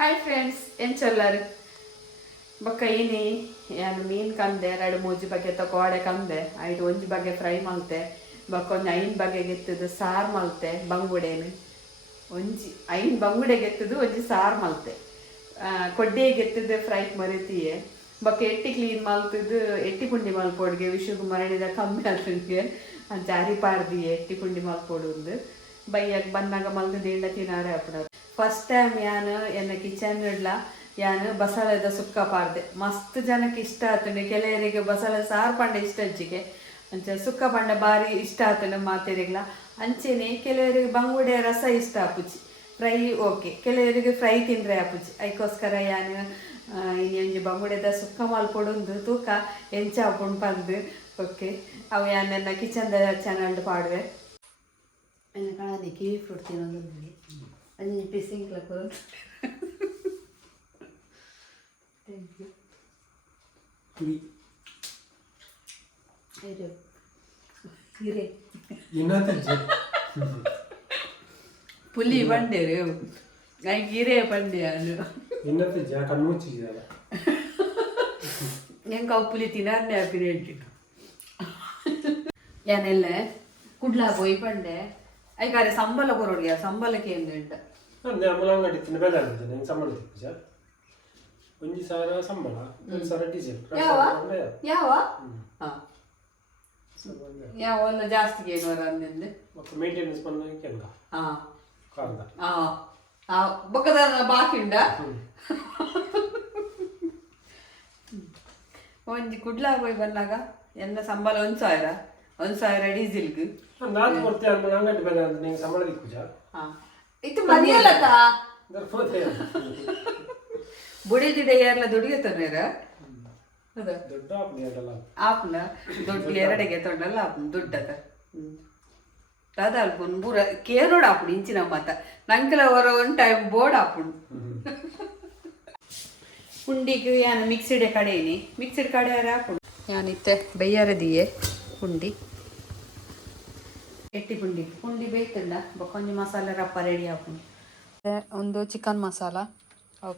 Hi friends ಎಂಚಲ್ಲರು ಬೊಕ್ಕ ಏನಿ ಏನು ಮೀನು ಕಂದೆ ಎರಡು ಮೂಜಿ ಬಗೆ ತಗೋಡೆ ಕಂದೆ ಐದು ಒಂಜಿ ಬಗೆ ಫ್ರೈ ಮಲ್ತೆ ಬೊಕ್ಕ ಒಂದು ಐನ್ ಬಗೆ ಗೆತ್ತದು ಸಾರು ಮಲ್ತೆ ಬಂಗುಡೇನು ಒಂಜಿ ಐನ್ ಬಂಗುಡೆ ಗೆತ್ತದು ಒಂಜಿ ಸಾರು ಮಲ್ತೆ ಕೊಡ್ಡೆ ಗೆತ್ತದು ಫ್ರೈ ಮರಿತಿಯೇ ಬೊಕ್ಕ ಎಟ್ಟಿ ಕ್ಲೀನ್ ಮಲ್ತದು ಎಟ್ಟಿ ಪುಂಡಿ ಮಲ್ಪೋಡ್ಗೆ ವಿಷುಗು ಮರಣಿದ ಕಮ್ಮಿ ಆಗ್ತದೆ ಜಾರಿ ಪಾಡ್ದಿಯೇ ಎಟ್ಟಿ ಪುಂಡಿ ಮಲ್ಪೋಡು ಒಂದು ಬೈಯಕ್ಕೆ ಬಂದಾಗ ಮಲ್ತದ ಎಂಡ ತಿನ್ನಾರೆ ಅಪ್ಪಡ ಫಸ್ಟ್ ಟೈಮ್ ಯಾನು ಎನ್ನ ಕಿಚನ್ ಇಡ್ಲ ಯಾನು ಬಸಳೆದ ಸುಕ್ಕ ಪಾಡ್ದೆ ಮಸ್ತ್ ಜನಕ್ಕೆ ಇಷ್ಟ ಆತಂಡೆ ಕೆಲವರಿಗೆ ಬಸಳೆ ಸಾರು ಪಂಡ ಇಷ್ಟ ಹಚ್ಚಿಗೆ ಅಂಚೆ ಸುಕ್ಕ ಪಂಡ ಭಾರಿ ಇಷ್ಟ ಆತಂಡೆ ಮಾತೆರಿಗ್ಲ ಅಂಚೆನೆ ಕೆಲವರಿಗೆ ಬಂಗುಡೆ ರಸ ಇಷ್ಟ ಆಪುಚಿ ಫ್ರೈ ಓಕೆ ಕೆಲವರಿಗೆ ಫ್ರೈ ತಿಂದ್ರೆ ಆಪುಚಿ ಅದಕ್ಕೋಸ್ಕರ ಯಾನು ಇನ್ನೊಂದು ಬಂಗುಡೆದ ಸುಕ್ಕ ಮಲ್ಪೊಡೊಂದು ತೂಕ ಎಂಚ ಹಾಕೊಂಡು ಬಂದು ಓಕೆ ಅವು ಯಾನೆಲ್ಲ ಕಿಚನ್ದ ಚಾನಲ್ ಪಾಡುವೆ ಕಾಣಿ ಕಿವಿ ಫ್ರೂಟ್ ತಿನ್ನೋದು ಅಲ್ಲಿ ಪಿಸಿಂಗ್ ಥ್ಯಾಂಕ್ ಯು ಹಿರೇ ಪುಲಿ ಬಂಡೇರು ನನಗೆ ಹಿರೇ ಬಂಡೆ ಅದು ಹೆಂಗೆ ಅವು ಪುಲಿ ತಿನ್ನಾರನೇ ಅಪಿರೇಂಟಿ ಯಾನೆಲ್ಲ ಕುಡ್ಲಾ ಬೋಯ್ ಪಂಡೆ ಐಕಾರೆ ಸಂಬಳ ಕೊರೋಡಿಯ ಸಂಬಳಕ್ಕೆ ಏನು ಉಂಟು ಒಂಜಿ ಸಾವಿರ ಸಂಬಳ 1,000 ಡೀಸೆಲ್ ಯಾವ ಯಾವ ಒಂದು ಜಾಸ್ತಿಗೆ ಏನು ವರ ಅಂದೆ ಮೇಂಟೆನೆನ್ಸ್ ಬಂದ ಕೆಂಗ ಬೊಕ್ಕದ ಬಾಕಿ ಉಂಡ ಒಂಜಿ ಕುಡ್ಲಾ ಹೋಗಿ ಬಂದಾಗ ಎಲ್ಲ ಸಂಬಳ 1,000 ಡೀಸೆಲ್ಗೆ ನಾನು ಕೊಡ್ತೇನೆ ಅಂಗಡಿ ಬೆಲೆ ಅಂತ ನಿಂಗೆ ಸಂಬಳ ದಿಕ್ಕುಜ ಇದು ಮನೆಯಲ್ಲದ ಬುಡಿದಿಡೆ ಯಾರಲ್ಲ ದುಡಿಯತ್ತನೇರ ದೊಡ್ಡ ಆಪ್ನ ದೊಡ್ಡ ಎರಡೆಗೆ ತೊಂಡಲ್ಲ ಆಪ್ನ ದುಡ್ಡದ ಅದ ಅಲ್ಪುನ್ ಬೂರ ಕೇರೋಡ್ ಆಪುಡು ಇಂಚಿನ ಮತ ನಂಕಲ ಹೊರ ಒಂದು ಟೈಮ್ ಬೋರ್ಡ್ ಆಪುಡು ಪುಂಡಿಗೆ ಯಾನು ಮಿಕ್ಸಿಡೆ ಕಡೆಯಿನಿ ಮಿಕ್ಸಿಡ್ ಕಡೆ ಹಾಪುಡು ಯಾನಿತ್ತೆ ಬೈಯಾರದಿಯೇ ಪುಂಡಿ ಎಟ್ಟಿ ಪುಂಡಿ ಬೇಯ್ತಂಡ ಬೊಕ್ಕೊಂಜಿ ಮಸಾಲೆ ರಪ್ಪ ರೆಡಿ ಆಪುಂಡು ಒಂದು ಚಿಕನ್ ಮಸಾಲ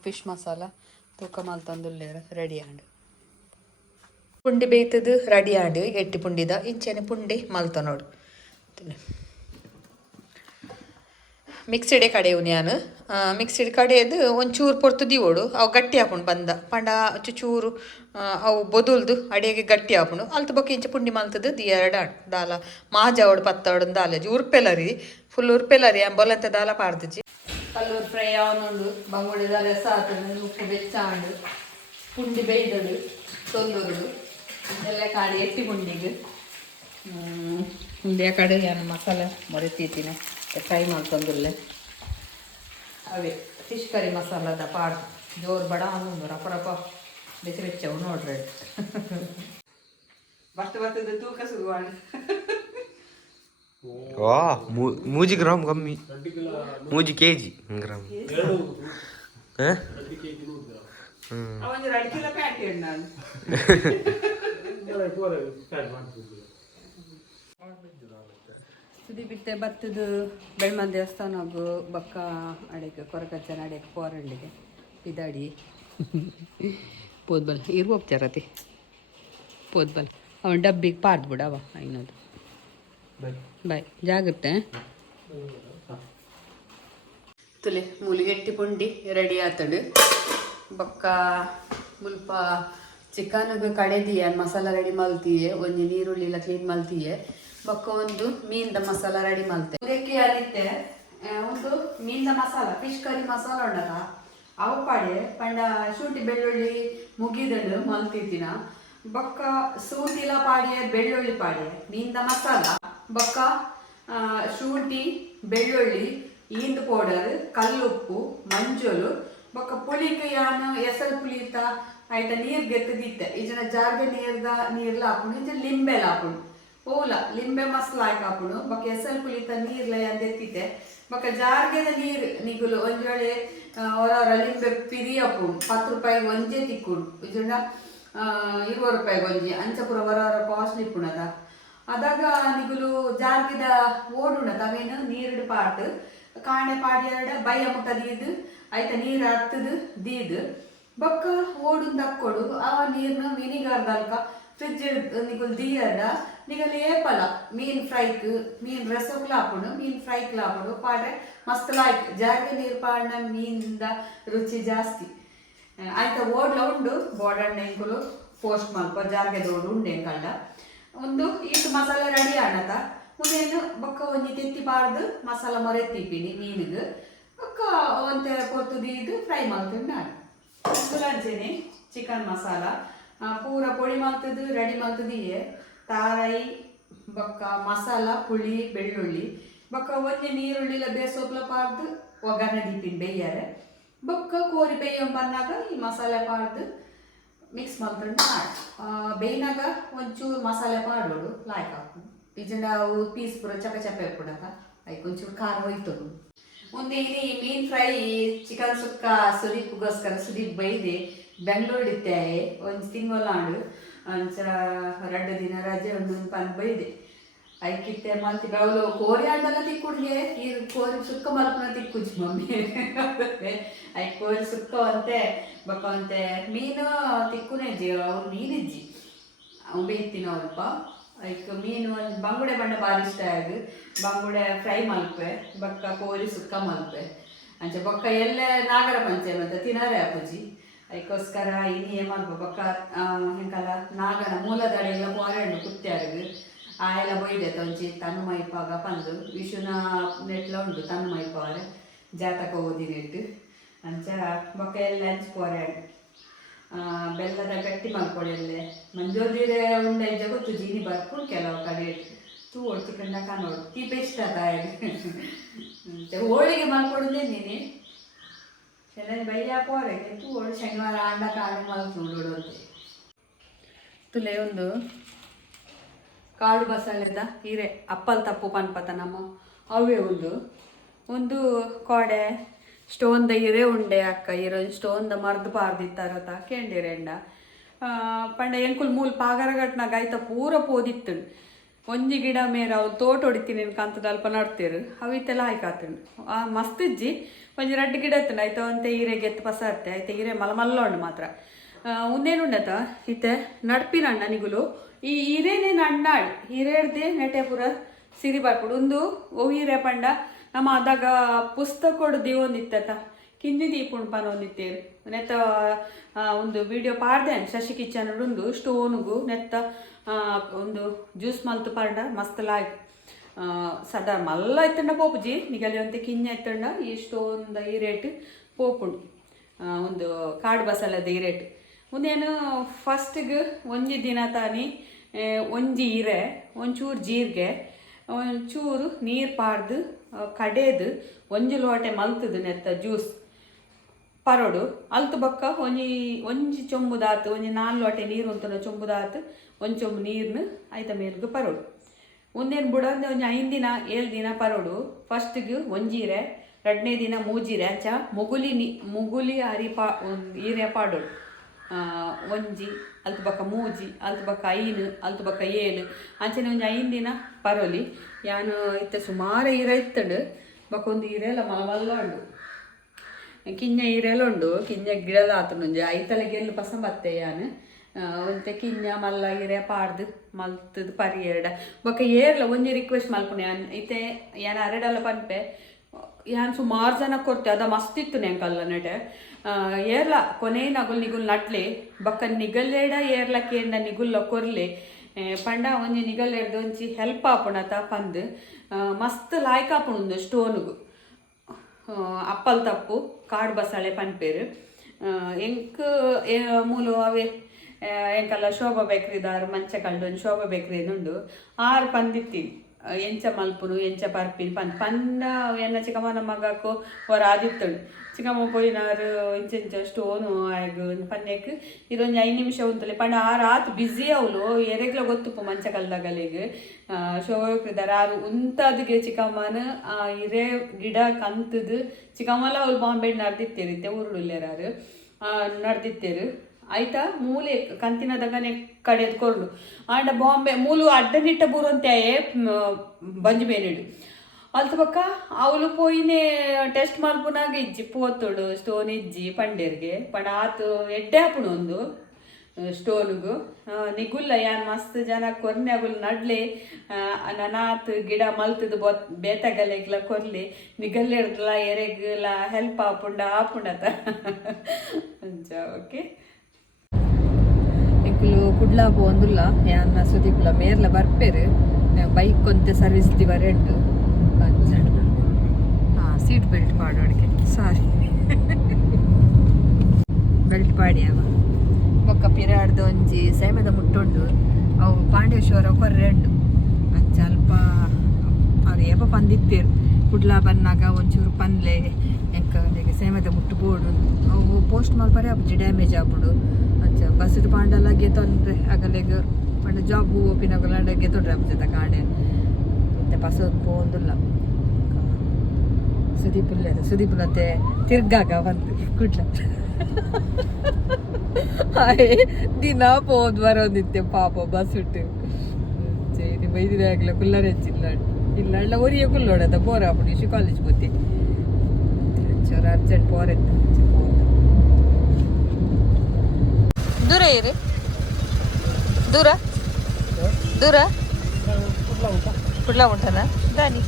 ಫಿಶ್ ಮಸಾಲ ತೂಕ ಮಲ್ತಂದುಲ್ಲೇರ ರೆಡಿ ಆಂಡು ಪುಂಡಿ ಬೇಯ್ತದು ರೆಡಿ ಆಂಡು ಎಟ್ಟಿ ಪುಂಡಿದ ಇಂಚೆನೆ ಪುಂಡಿ ಮಲ್ತ ನೋಡು ಮಿಕ್ಸಿಡೆ ಕಡೆವು ನಾನು ಮಿಕ್ಸಿಡ್ ಕಡೆಯದು ಒಂಚೂರು ಪೊರ್ತು ದಿವೋಡು ಅವು ಗಟ್ಟಿ ಹಾಕೊಂಡು ಬಂದ ಪಂಡ ಚೂರು ಅವು ಬೊದುಲ್ದು ಅಡಿಗೆ ಗಟ್ಟಿ ಹಾಕೊಂಡು ಅಲ್ತು ಬೊಕ್ಕ ಇಂಚ ಪುಂಡಿ ಮಲ್ತದು ದಿ ಎರಡು ದಾಲ ಮಾಜಾವಡು ಪತ್ತವಡು ದಾಲಜಿ ಉರ್ಪೆಲರಿ ಫುಲ್ ಉರ್ಪೆಲರಿ ಅಂಬೋಲಂತ ದಾಲ ಪಾಡ್ದಜಿ ಕಲ್ಲೂರು ಫ್ರೈ ಅವನುಂಡು ಬಂಗುಳಿದ ರಸ ಆತಂಡು ಉಪ್ಪು ಬೆಚ್ಚಾಂಡು ಪುಂಡಿ ಬೇಯ್ದಡು ತೊಂದೂರುಡು ಎಲ್ಲ ಕಾಡಿ ಎಟ್ಟಿ ಪುಂಡಿಗೆ ಪುಂಡಿಯ ಕಡೆ ನಾನು ಮಸಾಲೆ ಮೊರೆತೀತೀನಿ ಫ್ರೈ ಮಾಡ್ತಂದುಲ್ಲೆ ಅವೇ ಫಿಶ್ ಕರಿ ಮಸಾಲದ ಪಾಡು ಜೋರು ಬಡ ಅನ್ನೊಂದು ರಪ ರಪ ಬೆಚ್ಚ ಬೆಚ್ಚವು ನೋಡ್ರಿ ಬರ್ತದ ತೂಕ ಸುಗುವಾಣ ವಾ 3 ಗ್ರಾಮ್ ಕಮ್ಮಿ 3 kg ಗ್ರಾಮ್ ಅವನು 2 ಕಿಲೋ ಪ್ಯಾಕ್ ಹೇಳಿ ನಾನು ಸುದಿ ಬಿತ್ತೆ ಬತ್ತದು ಬೆಳ್ಮನ್ ದೇವಸ್ಥಾನ ಹೋಗು ಬಕ್ಕ ಅಡಿಗೆ ಕೊರಕಚ್ಚನ ಅಡಿಗೆ ಕೋರಂಡಿಗೆ ಇದಾಡಿ ಪೋದ್ಬಲ್ ಇರು ಹೋಗ್ತಾರತಿ ಪೋದ್ಬಲ್ ಅವನು ಡಬ್ಬಿಗೆ ಪಾರ್ದ್ಬಿಡ ಅವ ಇನ್ನೊಂದು ಬಾಯ್ ಜಾಗ್ರತೆ ತುಲೆ ಮೂಲಿಗೆಟ್ಟಿ ಪುಂಡಿ ರೆಡಿ ಆತಡು ಬೊಕ್ಕ ಮುಲ್ಪ ಚಿಕನ್ಗೆ ಕಡೆದಿಯೆ ಮಸಾಲ ರೆಡಿ ಮಲ್ತಿಯೆ ಒಂಜಿ ನೀರುಳ್ಳಿ ಎಲ್ಲ ಕ್ಲೀನ್ ಮಲ್ತಿಯೆ ಬೊಕ್ಕ ಒಂದು ಮೀನ್ದ ಮಸಾಲ ರೆಡಿ ಮಲ್ತೆ ಅದಕ್ಕೆ ಅದಿತ್ತೆ ಒಂದು ಮೀನ್ದ ಮಸಾಲ ಫಿಶ್ ಕರಿ ಮಸಾಲ ಉಂಡಲ್ಲ ಅವು ಪಾಡೆ ಪಂಡ ಶುಂಠಿ ಬೆಳ್ಳುಳ್ಳಿ ಮುಗಿದಳು ಮಲ್ತಿದ್ದಿನ ಬೊಕ್ಕ ಶುಂಠಿಲ ಪಾಡಿಯ ಬೆಳ್ಳುಳ್ಳಿ ಪಾಡಿಯ ಮೀನ್ದ ಮಸಾಲ ಬೊಕ್ಕ ಶುಂಠಿ ಬೆಳ್ಳುಳ್ಳಿ ಈಂದು ಪೌಡರ್ ಕಲ್ಲುಪ್ಪು ಮಂಜೂಲು ಬೊಕ್ಕ ಪುಳಿಗೆ ಯಾನು ಎಸಲ್ ಪುಳಿತ ಆಯ್ತಾ ನೀರು ಗೆತ್ತದಿತ್ತೆ ಈಜನ ಜಾರ್ಗೆ ನೀರ್ಲ ಹಾಕೊಂಡು ಈಜ ಲಿಂಬೆಲ ಹಾಕೊಂಡು ಓಲ ಲಿಂಬೆ ಮಸ್ಲ ಹಾಕಿ ಹಾಕೊಂಡು ಬೊಕ್ಕ ಎಸಲ್ ಪುಳಿತ ನೀರ್ಲ ಎತ್ತಿತ್ತೆ ಬೊಕ್ಕ ಜಾರ್ಗೆದ ನೀರು ನಿಗುಲು ಒಂದು ವೇಳೆ ಹೊರ ಲಿಂಬೆ ಪಿರಿ ಹಾಕೊಂಡು 10 ರೂಪಾಯಿಗೆ ಒಂಜೆ ತಿಕ್ಕುಡು ಈಜನ 20 ರೂಪಾಯಿಗೆ ಒಂಜಿ ಅಂಚ ಪುರ ಹೊರ ಕಾಸ್ಟ್ಲಿ ಪುಣದ ಅದಾಗ ನಿಗುಲು ಜಾರ್ಗಿದ ಓಡುಣದ ಅವೇನು ನೀರಿಡು ಪಾಟ್ ಕಾಣೆ ಪಾಡಿಯಾಡ ಬಯ್ಯ ಮುಟ್ಟದಿದ್ದು ಆಯ್ತಾ ನೀರು ಹತ್ತದು ದೀದು ಬೊಕ್ಕ ಓಡುಂದು ಹಾಕ್ಕೊಡು ಆ ನೀರ್ನ ವಿನಿಗಾರ್ದಲ್ಕ ಫ್ರಿಜ್ ನಿಗುಲ್ ದೀಯಡ ನಿಗಲ್ ಏಪಲ ಮೀನ್ ಫ್ರೈಕ್ ಮೀನ್ ರಸೋಕ್ಲ ಹಾಕೊಂಡು ಮೀನ್ ಫ್ರೈಕ್ಲ ಹಾಕೊಂಡು ಪಾಡ್ರೆ ಮಸ್ತ್ ಲಾಯ್ಕ್ ಜಾರಿಗೆ ನೀರು ಪಾಡ್ನ ಮೀನಿಂದ ರುಚಿ ಜಾಸ್ತಿ ಆಯ್ತಾ ಓಡ್ಲ ಉಂಡು ಬೋಡಣ್ಣ ಎಂಕುಲು ಪೋಸ್ಟ್ ಮಲ್ಪ ಜಾರ್ಗೆದ ಓಡು ಉಂಡೆ ಕಂಡ ಒಂದು ಇಟ್ಟು ಮಸಾಲೆ ರೆಡಿ ಆಣತ ಮುಂದೇನು ಬೊಕ್ಕ ಒಂಜಿ ತೆತ್ತಿ ಪಾಡ್ದು ಮಸಾಲ ಮೊರೆತ್ತಿಪ್ಪಿನಿ ಮೀನಿಗೆ ಬೊಕ್ಕ ಒಂತೆ ಪೊತ್ತು ದೀದು ಫ್ರೈ ಮಾಡ್ತೀನಿ ನಾನು ಸುಲಂಚೆನೆ ಚಿಕನ್ ಮಸಾಲ ಪೂರ ಪೊಡಿ ಮಾಡ್ತದ್ದು ರೆಡಿ ಮಾಡ್ತದಿಯೇ ತಾರಾಯಿ ಬೊಕ್ಕ ಮಸಾಲ ಪುಳಿ ಬೆಳ್ಳುಳ್ಳಿ ಬೊಕ್ಕ ಒಂಜಿ ನೀರುಳ್ಳಿಲ ಬೇಸೋಕ್ಲ ಪಾಡ್ದು ಒಗ್ಗರಣೆ ದೀಪಿನ ಬೇಯ್ಯಾರೆ ಬೊಕ್ಕ ಕೋರಿ ಬೇಯ್ಯೋ ಬಂದಾಗ ಈ ಮಸಾಲೆ ಪಾಡ್ದು ಮಿಕ್ಸ್ ಮಾಡ್ಕೊಂಡು ಬೇಯ್ನಾಗ ಒಂಚೂರು ಮಸಾಲೆ ಪಾಡೋಡು ಲಾಯ್ಕ್ ಹಾಕೊಂಡು ಇಜಂಡ ಅವು ಪೀಸ್ ಪೂರ ಚಪೆ ಚಪೆ ಹಾಕ್ಬಿಡಕ ಅದಕ್ಕೆ ಒಂಚೂರು ಖಾರ ಹೋಯ್ತದು ಮುಂದೆ ಇಲ್ಲಿ ಮೀನ್ ಫ್ರೈ ಚಿಕನ್ ಸುಕ್ಕ ಸುದೀಪ್ಗೋಸ್ಕರ ಸುದೀಪ್ ಬೈದೆ ಬೆಂಗಳೂರು ಇತ್ತೆ ಒಂದು ತಿಂಗಳಾಂಡು ಅಂಚ 2 ದಿನ ರಜೆ ಒಂದು ಪನ್ ಬೈದೆ ಐಕಿತ್ತೆ ಮಲ್ತಿ ಬೆವಲು ಕೋರಿ ಆಂಡಲ್ಲ ತಿಕ್ಕುಡ್ಗೆ ಈ ಕೋರಿ ಸುಕ್ಕ ಮಲ್ಪನ ತಿಕ್ಕುಜಿ ಮಮ್ಮಿ ಐ ಕೋರಿ ಸುಕ್ಕ ಅಂತೆ ಬಕ್ಕ ಅಂತೆ ಮೀನು ತಿಕ್ಕುನೆಜ್ಜಿ ಅವ್ರು ಮೀನಿಜ್ಜಿ ಅವು ಬೇಯ್ತಿನ ಅಲ್ಪ ಐಕ್ ಮೀನು ಒಂದು ಬಂಗುಡೆ ಬಣ್ಣ ಭಾರಿ ಇಷ್ಟ ಆಗ ಬಂಗುಡೆ ಫ್ರೈ ಮಲ್ಪೆ ಬಕ್ಕ ಕೋರಿ ಸುಕ್ಕ ಮಲ್ಪೆ ಅಂಚೆ ಬೊಕ್ಕ ಎಲ್ಲ ನಾಗರ ಪಂಚಮಿ ಅಂತ ತಿನಾರೆ ಅಪ್ಪುಜಿ ಅದಕ್ಕೋಸ್ಕರ ಇನ್ನೇ ಮಲ್ಪ ಬೊಕ್ಕ ಹೆಂಕಲ್ಲ ನಾಗನ ಮೂಲದಡೆಲ್ಲ ಪೋರೆಂಡು ಕುತ್ಯಾರ್ಗು ಆ ಎಲ್ಲ ಬೊಯ್ದೆ ಒಂಚಿ ತನ್ನ ಮೈಪಾಗ ಪಂದು ವಿಷುನ ನೆಟ್ಲ ಉಂಡು ತನ್ನ ಮೈಪಾರೆ ಜಾತಕ ಓದಿ ನೆಟ್ಟು ಅಂಚ ಬೊಕ್ಕ ಎಲ್ಲ ಹಂಚಿ ಪೋರೆಂಡು ಬೆಲ್ಲದ ಗಟ್ಟಿ ಮಲ್ಕೊಳೆಲ್ಲೆ ಮಂಜೋದಿರೆ ಉಂಡೆ ಗೊತ್ತು ಜೀನಿ ಬರ್ಕೊಂಡು ಕೆಲವು ಕಡೆ ತೂ ಒಡ್ತಿಕೊಂಡ ಕಾಣೋಡು ತೀ ಬೆಸ್ಟ್ ಅದ ಹೋಳಿಗೆ ಮಲ್ಕೊಡುದೇ ನೀನು ಎಲ್ಲ ಬೈಯ ಪೋರೆಗೆ ತೂ ಓಡಿ ಶನಿವಾರ ಆಂಡ ಕಾಳು ಮಲ್ಕೊಂಡು ಅಂತ ತುಲೆ ಒಂದು ಕಾಡು ಬಸಳೆದ ಹೀರೆ ಅಪ್ಪಲ್ ತಪ್ಪು ಪನ್ಪತ ನಮ್ಮ ಅವೇ ಒಂದು ಕೋಡೆ ಸ್ಟೋನ್ದ ಹಿರೇ ಉಂಡೆ ಅಕ್ಕ ಈರೋಜು ಸ್ಟೋನ್ದ ಮರ್ದು ಪಾರ್ದಿತ್ತಾರತ ಕೇಂಡಿರೆಂಡ ಪಂಡ ಎಂಕುಲ್ ಮೂಲ್ ಪಾಗರಗಟ್ನಾಗ ಆಯ್ತ ಪೂರ ಪೋದಿತ್ತು ಒಂಜಿ ಗಿಡ ಮೇರ ಅವ್ರು ತೋಟ ಹೊಡಿತೀನಿ ಕಂತದ ಅಲ್ಪ ನಡ್ತೀರು ಅವಿತ್ತೆಲ್ಲ ಆಯ್ಕಾತಂಡು ಮಸ್ತ್ ಇಜ್ಜಿ ಒಂಜಿ 2 ಗಿಡ ಇತ್ತು ಆಯ್ತ ಒಂತೆ ಹೀರೆಗೆ ಎತ್ತು ಪಸರ್ತೆ ಆಯ್ತ ಹೀರೆ ಮಲ್ಲ ಉಂಡು ಮಾತ್ರ ಉಂದೇನುಂಡತ ಇತ್ತೆ ನಡ್ಪಿನಣ್ಣ ನಿಗುಲು ಈ ಹೀರೇನೇನು ಅಣ್ಣಾಳು ಹೀರೇರ್ದೆ ನೆಟೆ ಪೂರ ಸಿರಿ ಬರ್ಕೊಡು ಒಂದು ಓ ಹೀರೆ ಪಂಡ ನಮ್ಮ ಅದಾಗ ಪುಸ್ತಕ ಕೊಡ್ದು ಒಂದಿತ್ತ ಕಿಂದಿ ದೀಪುಣ್ ಪನ ಒಂದಿತ್ತೇರು ನೆತ್ತ ಒಂದು ವಿಡಿಯೋ ಪಾಡ್ದೆ ಶಶಿ ಕಿಚನ್ ಒಂದು ಸ್ಟೋನ್ಗೂ ನೆತ್ತ ಒಂದು ಜ್ಯೂಸ್ ಮಲ್ತು ಪಾಡ್ಡ ಮಸ್ತ್ ಲಾಯ್ಕ್ ಸದಾ ಮಲ್ಲ ಇತ್ತಂಡ ಪೋಪುಜಿ ನಿಗಲಿ ಒಂತೆ ಕಿಂಜ ಇತ್ತಂಡ ಈ ಸ್ಟೋನ್ದ ಈ ರೇಟ್ ಪೋಪುಂಡು ಒಂದು ಕಾಡು ಬಸಲದ ಈ ರೇಟ್ ಮುಂದೇನು ಫಸ್ಟಿಗೆ ಒಂಜಿ ದಿನ ತಾನಿ ಒಂಜಿ ಹೀರೆ ಒಂಚೂರು ಜೀರಿಗೆ ಒಂಚೂರು ನೀರು ಪಾಡ್ದು ಕಡೆದು ಒಂಜಿ ಲೋಟೆ ಮಲ್ತದು ನೆತ್ತ ಜ್ಯೂಸ್ ಪರೋಡು ಅಲ್ತು ಬಕ್ಕ ಒಂಜಿ ಚೊಂಬುದಾತು ಒಂಜಿ 4 ಲೋಟೆ ನೀರು ಅಂತ ಚೊಂಬುದಾತು ಒಂದು ಚೊಂಬು ನೀರ್ನ ಆಯ್ತ ಮೇಲ್ಗು ಪರೋಡು ಒಂದೇನು ಬಿಡೋದು ಒಂದು 5 ದಿನ 7 ದಿನ ಪರೋಡು ಫಸ್ಟಿಗೆ ಒಂಜೀರೆ 2ನೇ ದಿನ ಮೂಜೀರೆ ಅಂಚ ಮುಗುಲಿ ಅರಿ ಹೀರೆ ಪಾಡೋಡು ಒಂಜಿ ಅಲ್ತು ಬಕ್ಕ ಮೂಜಿ ಅಲ್ತು ಬಕ್ಕ 5 ಅಲ್ತು ಬಕ್ಕ 7 ಅಂಚನೆ ಒಂದು 5 ದಿನ ಪರೋಲಿ ಯಾನು ಇತ್ತ ಸುಮಾರು ಹೀರೆ ಇತ್ತಂಡು ಬಕ್ಕ ಒಂದು ಹೀರೆ ಎಲ್ಲ ಮಲ್ಲ ಉಂಡು ಕಿಂಜ ಹೀರೆಲ್ಲ ಉಂಡು ಕಿಂಜ ಗಿಡಲ ಆತುಂಡು ಐತಲೆ ಗೆಲ್ಲು ಪಸ ಬತ್ತೆ ಯಾನು ಒಂತೆ ಕಿಂಜ ಮಲ್ಲ ಹೀರೆ ಪಾಡ್ದು ಮಲ್ತದು ಪರಿಯೇಡ ಬೊಕ್ಕ ಏರ್ಲ ಒಂಜಿ ರಿಕ್ವೆಸ್ಟ್ ಮಲ್ಪುನೆ ಇತ್ತೆ ಯಾನು ಅರೆಡಲ್ಲ ಪನ್ಪೆ ಯಾನು ಸುಮಾರು ಜನ ಕೊರ್ತೆ ಅದ ಮಸ್ತಿತ್ತು ನೆಂಕಲ್ಲ ನೆಟೆ ಏರ್ಲ ಕೊನೆ ನಗುಲ್ ನಿಗುಲ್ ನಟ್ಲೆ ಬಕ್ಕ ನಿಗಲ್ಲೇಡ ಏರ್ಲ ಕೇಂಡ ನಿಗುಲ್ಲ ಕೊರ್ಲೆ ಪಂಡ ಒಂಜಿ ನಿಗಲ್ಲೇಡ್ದು ಒಂಚಿ ಹೆಲ್ಪ್ ಆಪುಣತ ಪಂದು ಮಸ್ತ್ ಲಾಯ್ಕ್ ಆಪುಣುಂದು ಸ್ಟೋನ್ಗು ಅಪ್ಪಲ್ ತಪ್ಪು ಕಾಡು ಬಸಳೆ ಪನ್ಪೇರು ಎಂಕ್ ಮೂಲು ಅವೇ ಎಂಕಲ್ಲ ಶೋಭಾ ಬೇಕ್ರಿದಾರು ಮಂಚ ಕಲ್ಡು ಶೋಭಾ ಬೇಕ್ರಿ ಉಂಡು 6 ಪಂದಿತ್ತೀನಿ ಎಂಚ ಮಲ್ಪುನು ಎಂಚ ಪರ್ಪಿನ್ ಪಂಡ ಎನ್ನ ಚಿಕ್ಕಮ್ಮನ ಮಗಕ್ಕೂ ಹೊರ ಆದಿತ್ತುಂಡು ಚಿಕ್ಕಮ್ಮ ಪೋಯಿನಾರು ಇಂಚೆಂಚ ಸ್ಟೋನು ಆಯ್ಗು ಪನ್ಯಕ್ ಇದೊಂದು 5 ನಿಮಿಷ ಉಂತಲೆ ಪಂಡ 6 ಆತು ಬ್ಯುಸಿ ಅವಳು ಎರೆಗ್ಲ ಗೊತ್ತುಪ್ಪು ಮಂಚ ಕಲ್ದಾಗಲಿಗೆ ಶೋಭಾಕ್ರಿದಾರ ಆರು ಉಂತದಿಗೆ ಚಿಕ್ಕಮ್ಮನ ಹಿರೇ ಗಿಡ ಕಂತದು ಚಿಕ್ಕಮ್ಮಲ್ಲ ಅವ್ಳು ಬಾಂಬೆ ನಡ್ದಿತ್ತೇರಿತ್ತೆ ಊರುಳ್ಳೇರಾರು ನಡ್ದಿತ್ತೇರು ಆಯ್ತಾ ಮೂಲೆ ಕಂತಿನದಗನೆ ಕಡೆದು ಕೊರ್ಲು ಆಂಡ ಬಾಂಬೆ ಮೂಲು ಅಡ್ಡನಿಟ್ಟ ಬೂರಂತೆ ಬಂಜು ಬೇನಿಡು ಅಲ್ತ ಬಕ್ಕ ಅವಳು ಪೋಯಿನೇ ಟೆಸ್ಟ್ ಮಲ್ಪುನಾಗ ಇಜ್ಜಿ ಪೋತುಡು ಸ್ಟೋನ್ ಇಜ್ಜಿ ಪಂಡೇರ್ಗೆ ಪಂಡ ಆತು ಎಡ್ಡೆ ಹಾಪುಣು ಒಂದು ಸ್ಟೋನ್ಗು ನಿಗುಲ್ಲ ಯಾನ್ ಮಸ್ತ್ ಜನ ಕೊರ್ನ್ಯಾಗುಲ್ ನಡ್ಲಿ ನನಾತ್ ಗಿಡ ಮಲ್ತದ ಬೇತಗಲೆಗ್ಲ ಕೊರ್ಲಿ ನಿಗಲ್ಲಿರ್ದಲ ಎರೆಗ್ಲ ಹೆಲ್ಪ್ ಆಪುಂಡತ ಓಕೆ ಎಂಕುಲು ಕುಡ್ಲಾ ಪೋಂದುಲ್ಲ ಯಾನ್ನ ಸುದೀಪ್ಲ ಮೇರ್ಲ ಬರ್ಪೇರು ಬೈಕ್ ಕೊಂತೆ ಸರ್ವಿಸ್ ದಿವರೆಂಡು ಸೀಟ್ ಬೆಲ್ಟ್ ಪಾಡೋಡಿಗೆ ಸಾರಿ ಬೆಲ್ಟ್ ಪಾಡಿ ಅವ ಬೊಕ್ಕ ಪಿರಾಡ್ದ ಒಂಜಿ ಸೇಮೆದ ಮುಟ್ಟುಂಡು ಅವು ಪಾಂಡೇಶ್ವರ ಕೊರ್ರೆಂಡು ಅಂಚ ಅಲ್ಪ ಅವ್ರು ಏಪ ಪಂದಿತ್ತೇರು ಕುಡ್ಲಾ ಬನ್ನಾಗ ಒಂಚೂರು ಪನ್ಲೆ ಎಂಕ ಸೇಮೆದ ಮುಟ್ಟು ಬೋಡು ಅವು ಪೋಸ್ಟ್ ಮಲ್ಪರೆ ಅಪ್ಪಜಿ ಡ್ಯಾಮೇಜ್ ಆಗ್ಬಿಡು ಅಂಚ ಬಸ್ದು ಪಾಂಡಲ ಗೆತ್ತೊಂಡ್ರೆ ಆಗಲೆಗ್ ಪಂಡ ಜಾಬ್ ಓಪಿನಗಲ ಗೆತ್ತೊಂಡ್ರೆ ಅಪ್ಪಜದ ಕಾಡೆ ಮತ್ತೆ ಪಸದ್ ಪೋಂದುಲ್ಲ ಸುದೀಪುಲತೆ ತಿರ್ಗಾಗ ಬಂದು ಕುಡ್ಲ ಹಾಯ್ ದಿನ ಪೋದ್ ಬರೋದಿತ್ತೆ ಪಾಪ ಬಸ್ ಉಟ್ಟು ಸೇರಿ ಬೈದಿದೆ ಆಗ್ಲ ಕುಲ್ಲರ್ ಹೆಚ್ಚಿಲ್ಲ ಇಲ್ಲ ಒರಿಯ ಕುಲ್ಲೋಡದ ಬೋರ ಪುಡಿಸಿ ಕಾಲೇಜ್ ಬತ್ತಿ ಚೂರು ಅರ್ಜೆಂಟ್ ಪೋರೆತ್ತು ದೂರ ಇರಿ ದೂರ ದೂರ ಕುಡ್ಲ ಉಂಟನಾ ದಾನಿ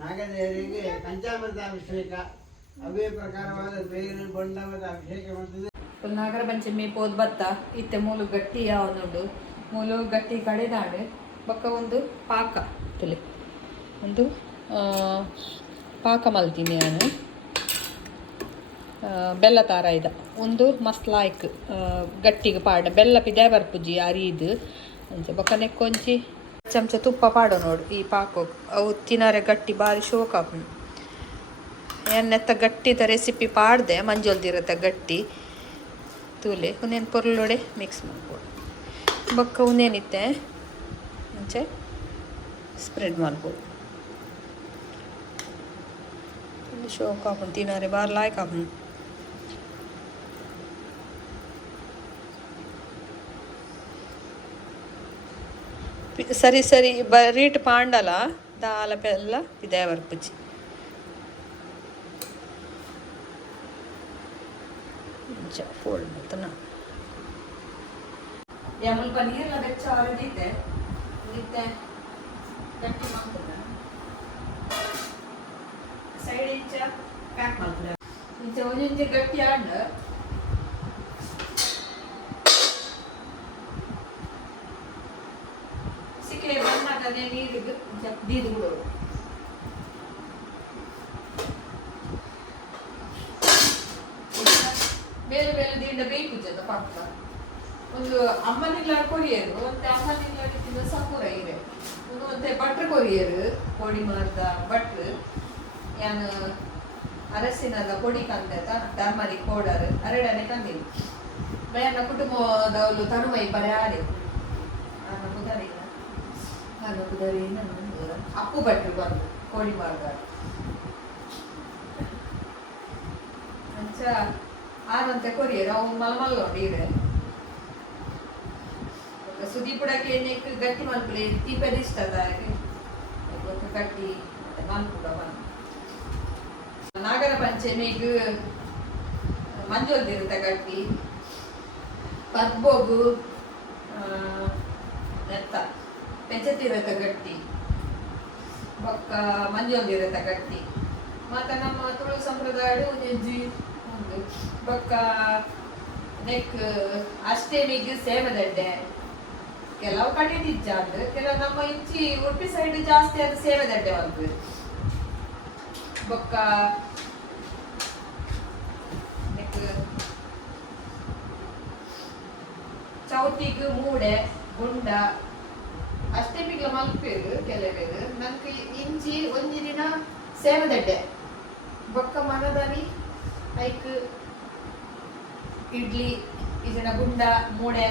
ನಾಗದೇವರಿಗೆ ಪಂಚಾಮೃತ ಅಭಿಷೇಕ ಅವೇ ಪ್ರಕಾರವಾದ ಬೇರು ಬಣ್ಣವಾದ ಅಭಿಷೇಕ ಮಾಡ್ತದೆ. ನಾಗರ ಪಂಚಮಿ ಪೋದ್ ಬತ್ತ ಇತ್ತೆ ಮೂಲು ಗಟ್ಟಿ ಯಾವನುಂಡು ಮೂಲು ಗಟ್ಟಿ ಕಡೆದಾಡು ಬೊಕ್ಕ ಒಂದು ಪಾಕ ತುಲಿ ಒಂದು ಪಾಕ ಮಲ್ತೀನಿ ನಾನು ಬೆಲ್ಲ ತಾರ ಇದ ಒಂದು ಮಸ್ತ್ ಲಾಯ್ಕ್ ಗಟ್ಟಿಗೆ ಪಾಡ ಬೆಲ್ಲ ಪಿದೆ ಬರ್ಪುಜಿ ಅರಿದು ಅಂಚೆ ಬೊಕ್ಕ ನೆಕ್ಕೊಂಚಿ ಚಮಚ ತುಪ್ಪ ಪಾಡೋ ನೋಡು ಈ ಪಾಕ ಅವು ತಿನ್ನರೆ ಗಟ್ಟಿ ಭಾರಿ ಶೋಕ ಎನ್ನೆತ್ತ ಗಟ್ಟಿದ ರೆಸಿಪಿ ಪಾಡ್ದೆ ಮಂಜೊಲ್ದಿರತ್ತೆ ಗಟ್ಟಿ ತೂಲೆ ಉನ್ನೇನು ಪೊರ್ಲೊಡೆ ಮಿಕ್ಸ್ ಮಾಡ್ಬೋದು ಬೊಕ್ಕ ಉನ್ನೇನಿತ್ತೆ ಮುಂಚೆ ಸ್ಪ್ರೆಡ್ ಮಾಡ್ಬೋದು ಶೋಕ ಹಾಕೊಂಡು ತಿನ್ನರೆ ಬಾರ್ ಲಾಯ್ಕ್ ಹಾಕೊಂಡು ಸರಿ ಸರಿ ಬರೀಟ್ ಪಾಂಡಲ ದಾಲ ಬೆಲ್ಲ ಇದೇ ಬರ್ಪುಜಿ ಫೋಲ್ಡ್ ಮಾಡ್ತಾನ ಮುಲ್ಪ ನೀರೆಲ್ಲ ಬೆಚ್ಚ ಆರಿದಿದ್ದೆ ನಿತ್ತೆ ಗಟ್ಟಿ ಮಾಡ್ತದೆ ಸೈಡ್ ಇಂಚ ಪ್ಯಾಕ್ ಮಾಡ್ತದೆ ಇಂಚ ಒಂದಿಂಚ ಗಟ್ಟಿ ಆಂಡ ಸಿಕ್ಕರೆ ಬಂದಾಗನೇ ನೀರಿಗೆ ದೀದು ಬಿಡೋದು ಬೇರೆ ಬೇರೆ ದಿಂಡ ಬೇಕು ಜನ ಪಕ್ಕ ಒಂದು ಅಮ್ಮನಿಲ್ಲ ಕೊರಿಯರು ಮತ್ತೆ ಅಮ್ಮನಿಲ್ಲ ರೀತಿಯ ಸಪೂರ ಇದೆ ಒಂದು ಮತ್ತೆ ಭಟ್ರು ಕೊರಿಯರು ಪೊಡಿ ಮಾರ್ದ ಭಟ್ರು ಯಾನು ಅರಸಿನದ ಪೊಡಿ ಕಂದ ಟರ್ಮರಿಕ್ ಪೌಡರ್ ಅರೆಡನೆ ಕಂದಿಲ್ಲ ನನ್ನ ಕುಟುಂಬದವಳು ತನುಮೈ ಬರೀ ಆಡಿ ನನ್ನ ಕುದರಿನ ಅಪ್ಪು ಭಟ್ರು ಬಂದು ಪೊಡಿ ಮಾರ್ದ ಅಂಚ ಆದಂತೆ ಕೊರಿಯರು ಅವು ಮಲ್ಮಲ್ಲ ಇದೆ ಸುದೀಪುಡಕ್ಕೆ ನೆಕ್ ಗಟ್ಟಿ ಮಲ್ಪುಲೆ ತೀಪದ ಇಷ್ಟ ಗಟ್ಟಿ ಮಲ್ಪುಡ ಬಂದು ನಾಗರ ಪಂಚಮಿಗೆ ಮಂಜೊಲ್ದಿರುತ್ತೆ ಗಟ್ಟಿ ಪದ್ಬೋಗು ನೆತ್ತ ಪೆಂಚತಿರತ್ತೆ ಗಟ್ಟಿ ಬೊಕ್ಕ ಮಂಜೊಲ್ದಿರುತ್ತೆ ಗಟ್ಟಿ ಮತ್ತು ನಮ್ಮ ತುಳು ಸಂಪ್ರದಾಯ ನೆಜ್ಜಿ ಒಂದು ಬೊಕ್ಕ ನೆಕ್ ಅಷ್ಟೇಮಿಗೆ ಸೇವೆದಡ್ಡೆ ಕೆಲವು ಕಡೆ ನಿಜ ಅಂದ್ರೆ ಕೆಲವು ನಮ್ಮ ಇಂಚಿ ಉಡುಪಿ ಸೈಡ್ ಜಾಸ್ತಿ ಅದು ಸೇವೆದಡ್ಡೆ ಒಂದು ಬೊಕ್ಕ ನೆಕ್ ಚೌತಿಗೆ ಮೂಡೆ ಗುಂಡ ಅಷ್ಟೇ ಪಿಗ್ಲ ಮಲ್ಪೇರು ಕೆಲವೇರು ನಂಗೆ ಇಂಚಿ ಒಂದಿನ ಸೇವದಡ್ಡೆ ಬೊಕ್ಕ ಮನದನಿ ಐಕ್ ಇಡ್ಲಿ ಇದನ್ನ ಗುಂಡ ಮೂಡೆ